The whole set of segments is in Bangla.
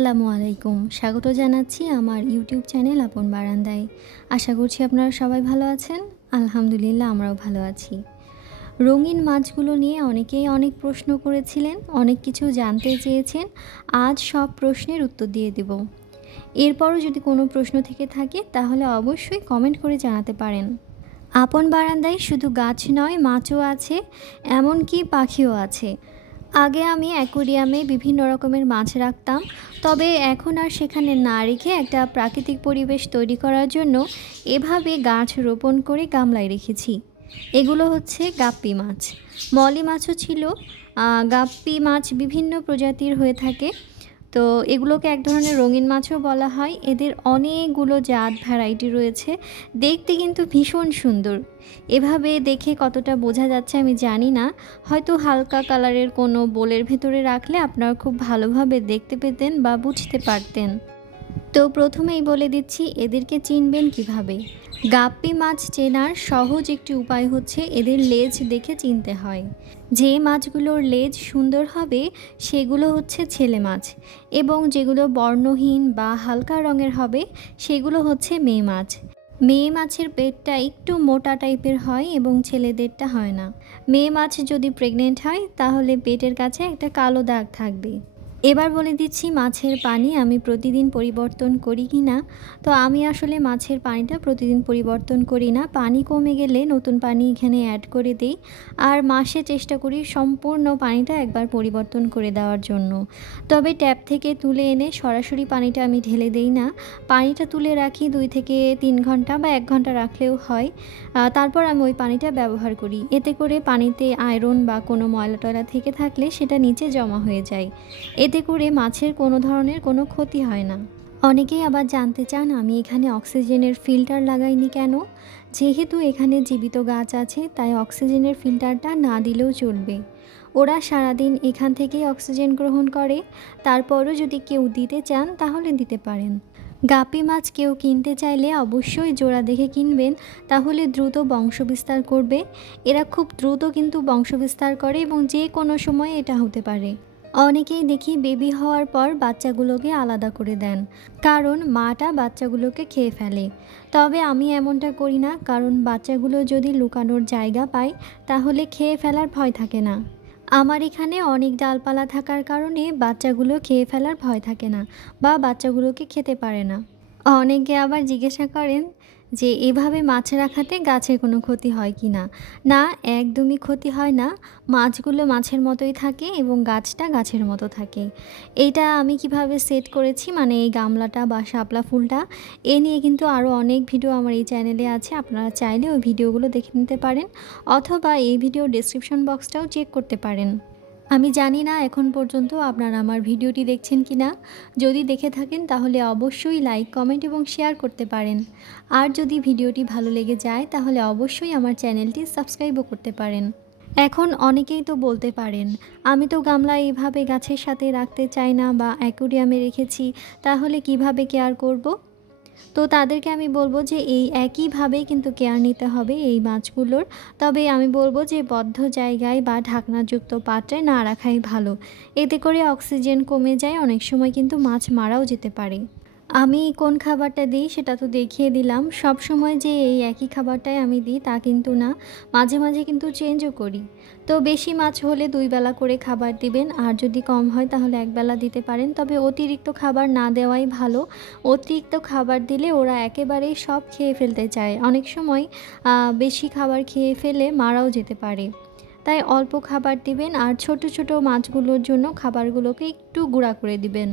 আসসালামু আলাইকুম। স্বাগত জানাচ্ছি আমার ইউটিউব চ্যানেল আপন বারান্দায়। আশা করছি আপনারা সবাই ভালো আছেন। আলহামদুলিল্লাহ আমরাও ভালো আছি। রঙিন মাছগুলো নিয়ে অনেকেই অনেক প্রশ্ন করেছিলেন, অনেক কিছু জানতে চেয়েছেন। আজ সব প্রশ্নের উত্তর দিয়ে দেব। এরপরও যদি কোনো প্রশ্ন থেকে থাকে, তাহলে অবশ্যই কমেন্ট করে জানাতে পারেন। আপন বারান্দায় শুধু গাছ নয়, মাছও আছে, এমনকি পাখিও আছে। আগে আমি অ্যাকোরিয়ামে বিভিন্ন রকমের মাছ রাখতাম, তবে এখন আর সেখানে না রেখে একটা প্রাকৃতিক পরিবেশ তৈরি করার জন্য এভাবে গাছ রোপণ করে গামলায় রেখেছি। এগুলো হচ্ছে গাপ্পি মাছ। মলি মাছও ছিল। গাপ্পি মাছ বিভিন্ন প্রজাতির হয়ে থাকে। তো এগুলোকে এক ধরনের রঙিন মাছও বলা হয়। এদের অনেকগুলো জাত ভ্যারাইটি রয়েছে। দেখতে কিন্তু ভীষণ সুন্দর। এভাবে দেখে কতটা বোঝা যাচ্ছে আমি জানি না। হয়তো হালকা কালারের কোনো বোলের ভেতরে রাখলে আপনারা খুব ভালোভাবে দেখতে পেতেন বা বুঝতে পারতেন। তো প্রথমেই বলে দিচ্ছি, এদেরকে চিনবেন কীভাবে? গাপ্পি মাছ চেনার সহজ একটি উপায় হচ্ছে এদের লেজ দেখে চিনতে হয়। যে মাছগুলোর লেজ সুন্দর হবে, সেগুলো হচ্ছে ছেলে মাছ এবং যেগুলো বর্ণহীন বা হালকা রঙের হবে, সেগুলো হচ্ছে মেয়ে মাছ। মেয়ে মাছের পেটটা একটু মোটা টাইপের হয় এবং ছেলেদেরটা হয় না। মেয়ে মাছ যদি প্রেগনেন্ট হয়, তাহলে পেটের কাছে একটা কালো দাগ থাকবে। এবার বলে দিচ্ছি মাছের পানি আমি প্রতিদিন পরিবর্তন করি কি না? তো আমি আসলে মাছের পানিটা প্রতিদিন পরিবর্তন করি না। পানি কমে গেলে নতুন পানি এখানে অ্যাড করে দিই। আর মাসে চেষ্টা করি সম্পূর্ণ পানিটা একবার পরিবর্তন করে দেওয়ার জন্য। তবে ট্যাপ থেকে তুলে এনে সরাসরি পানিটা আমি ঢেলে দেই না। পানিটা তুলে রাখি দুই থেকে তিন ঘণ্টা বা এক ঘণ্টা রাখলেও হয়। তারপর আমি ওই পানিটা ব্যবহার করি। এতে করে পানিতে আয়রন বা কোনো ময়লা টয়লা থেকে থাকলে সেটা নিচে জমা হয়ে যায়। এতে করে মাছের কোনো ধরনের কোনো ক্ষতি হয় না। অনেকেই আবার জানতে চান, আমি এখানে অক্সিজেনের ফিল্টার লাগাইনি কেন? যেহেতু এখানে জীবিত গাছ আছে, তাই অক্সিজেনের ফিল্টারটা না দিলেও চলবে। ওরা সারাদিন এখান থেকেই অক্সিজেন গ্রহণ করে। তারপরও যদি কেউ দিতে চান, তাহলে দিতে পারেন। গাপি মাছ কেউ কিনতে চাইলে অবশ্যই জোড়া দেখে কিনবেন, তাহলে দ্রুত বংশবিস্তার করবে। এরা খুব দ্রুত কিন্তু বংশবিস্তার করে এবং যে কোনো সময় এটা হতে পারে। অনেকেই দেখি বেবি হওয়ার পর বাচ্চাগুলোকে আলাদা করে দেন, কারণ মাটা বাচ্চাগুলোকে খেয়ে ফেলে। তবে আমি এমনটা করি না, কারণ বাচ্চাগুলো যদি লুকানোর জায়গা পায় তাহলে খেয়ে ফেলার ভয় থাকে না। আমার এখানে অনেক ডালপালা থাকার কারণে বাচ্চাগুলো খেয়ে ফেলার ভয় থাকে না বা বাচ্চাগুলোকে খেতে পারে না। অনেকে আবার জিজ্ঞাসা করেন যে এভাবে মাছ রাখাতে গাছের কোনো ক্ষতি হয় কি না? না, একদমই ক্ষতি হয় না। মাছগুলো মাছের মতোই থাকে এবং গাছটা গাছের মতো থাকে। এইটা আমি কীভাবে সেট করেছি? মানে এই গামলাটা বা শাপলা ফুলটা, এ নিয়ে কিন্তু আরও অনেক ভিডিও আমার এই চ্যানেলে আছে। আপনারা চাইলে ওই ভিডিওগুলো দেখে নিতে পারেন অথবা এই ভিডিও ডিসক্রিপশন বক্সটাও চেক করতে পারেন। আমি জানি না এখন পর্যন্ত আপনারা আমার ভিডিওটি দেখছেন কি না। যদি দেখে থাকেন তাহলে অবশ্যই লাইক, কমেন্ট এবং শেয়ার করতে পারেন। আর যদি ভিডিওটি ভালো লেগে যায় তাহলে অবশ্যই আমার চ্যানেলটি সাবস্ক্রাইবও করতে পারেন। এখন অনেকেই তো বলতে পারেন, আমি তো গামলা এইভাবে গাছের সাথে রাখতে চাই না বা অ্যাকোরিয়ামে রেখেছি, তাহলে কীভাবে কেয়ার করব। তো তাদেরকে আমি বলব যে এই একইভাবে কিন্তু কেয়ার নিতে হবে এই মাছগুলোর। তবে আমি বলব যে বদ্ধ জায়গায় বা ঢাকনাযুক্ত পাত্রে না রাখাই ভালো। এতে করে অক্সিজেন কমে যায়, অনেক সময় কিন্তু মাছ মারাও যেতে পারে। আমি কোন খাবারটা দিই সেটা তো দেখিয়ে দিলাম। সব সময় যে এই একই খাবারটাই আমি দিই তা কিন্তু না। মাঝে মাঝে কিন্তু চেঞ্জও করি। তো বেশি মাছ হলে দুই বেলা করে খাবার দিবেন। আর যদি কম হয় তাহলে এক বেলা দিতে পারেন। তবে অতিরিক্ত খাবার না দেওয়াই ভালো। অতিরিক্ত খাবার দিলে ওরা একেবারেই সব খেয়ে ফেলতে চায়। অনেক সময় বেশি খাবার খেয়ে ফেলে মারাও যেতে পারে। তাই অল্প খাবার দিবেন আর ছোট ছোট মাছগুলোর জন্য খাবারগুলোকে একটু গুঁড়া করে দিবেন।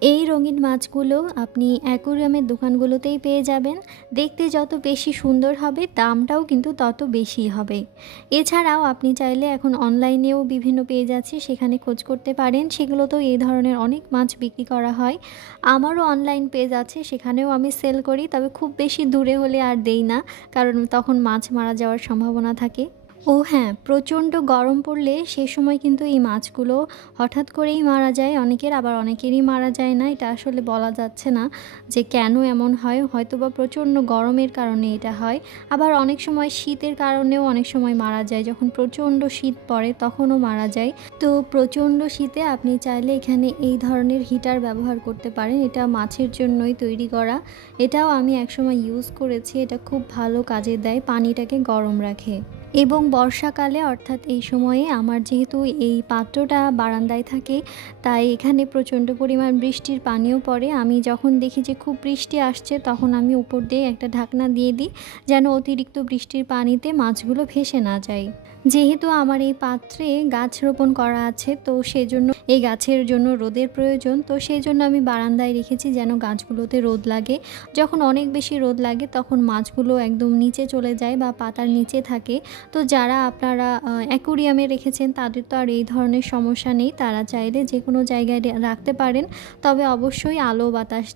এই রঙিন মাছগুলো আপনি অ্যাকোরিয়ামের দোকানগুলোতেই পেয়ে যাবেন। দেখতে যত বেশি সুন্দর হবে, দামটাও কিন্তু তত বেশি হবে। এছাড়াও আপনি চাইলে এখন অনলাইনেও বিভিন্ন পেজ আছে, সেখানে খোঁজ করতে পারেন। সেগুলোতেও এই ধরনের অনেক মাছ বিক্রি করা হয়। আমারও অনলাইন পেজ আছে, সেখানেও আমি সেল করি, তবে খুব বেশি দূরে হলে আর দেই না, কারণ তখন মাছ মারা যাওয়ার সম্ভাবনা থাকে। ও হ্যাঁ প্রচণ্ড গরম পড়লে সে সময় কিন্তু এই মাছগুলো হঠাৎ করেই মারা যায়। অনেকের আবার অনেকেরই মারা যায় না, এটা আসলে বলা যাচ্ছে না যে কেন এমন হয়। হয়তোবা প্রচণ্ড গরমের কারণে এটা হয়। আবার অনেক সময় শীতের কারণেও অনেক সময় মারা যায়। যখন প্রচণ্ড শীত পড়ে তখনও মারা যায়। তো প্রচণ্ড শীতে আপনি চাইলে এখানে এই ধরনের হিটার ব্যবহার করতে পারেন। এটা মাছের জন্যই তৈরি করা। এটাও আমি একসময় ইউজ করেছি। এটা খুব ভালো কাজে দেয়। পানিটাকে গরম রাখে। এবং বর্ষাকালে, অর্থাৎ এই সময়ে আমার যেহেতু এই পাত্রটা বারান্দায় থাকে, তাই এখানে প্রচণ্ড পরিমাণ বৃষ্টির পানিও পড়ে। আমি যখন দেখি যে খুব বৃষ্টি আসছে, তখন আমি উপর দিয়ে একটা ঢাকনা দিয়ে দিই, যেন অতিরিক্ত বৃষ্টির পানিতে মাছগুলো ভেসে না যায়। যেহেতু আমার এই পাত্রে গাছ রোপণ করা আছে, তো সেজন্য এই গাছের জন্য রোদের প্রয়োজন, তো সেই জন্য আমি বারান্দায় রেখেছি যেন গাছগুলোতে রোদ লাগে। যখন অনেক বেশি রোদ লাগে, তখন মাছগুলো একদম নিচে চলে যায় বা পাতার নিচে থাকে। তো যারা আপনারা অ্যাকুরিয়ামে রেখেছেন, তাদের তো আর এই ধরনের সমস্যা নেই। তারা চাইলে যে কোনো জায়গায় রাখতে পারেন। তবে অবশ্যই আলো বাতাস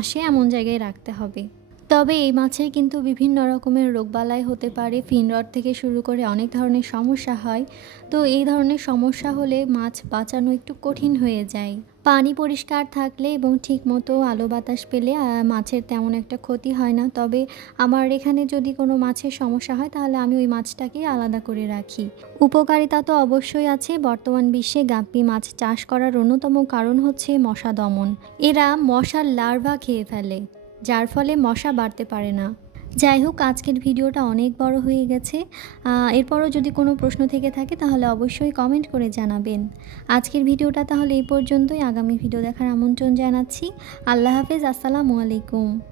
আসে, এমন জায়গায় রাখতে হবে। তবে এই মাছের কিন্তু বিভিন্ন রকমের রোগবালাই হতে পারে। ফিনরড থেকে শুরু করে অনেক ধরনের সমস্যা হয়। তো এই ধরনের সমস্যা হলে মাছ বাঁচানো একটু কঠিন হয়ে যায়। পানি পরিষ্কার থাকলে এবং ঠিকমতো আলো বাতাস পেলে মাছের তেমন একটা ক্ষতি হয় না। তবে আমার এখানে যদি কোনো মাছের সমস্যা হয়, তাহলে আমি ওই মাছটাকে আলাদা করে রাখি। উপকারিতা তো অবশ্যই আছে। বর্তমান বিশ্বে গাপ্পি মাছ চাষ করার অন্যতম কারণ হচ্ছে মশা দমন। এরা মশার লার্ভা খেয়ে ফেলে, যার ফলে মশা বাড়তে পারে না। যাই হোক, আজকের ভিডিওটা অনেক বড় হয়ে গেছে। এরপরও যদি কোনো প্রশ্ন থেকে থাকে, তাহলে অবশ্যই কমেন্ট করে জানাবেন। আজকের ভিডিওটা তাহলে এই পর্যন্তই। আগামী ভিডিও দেখার আমন্ত্রণ জানাচ্ছি। আল্লাহ হাফেজ, আসসালামু আলাইকুম।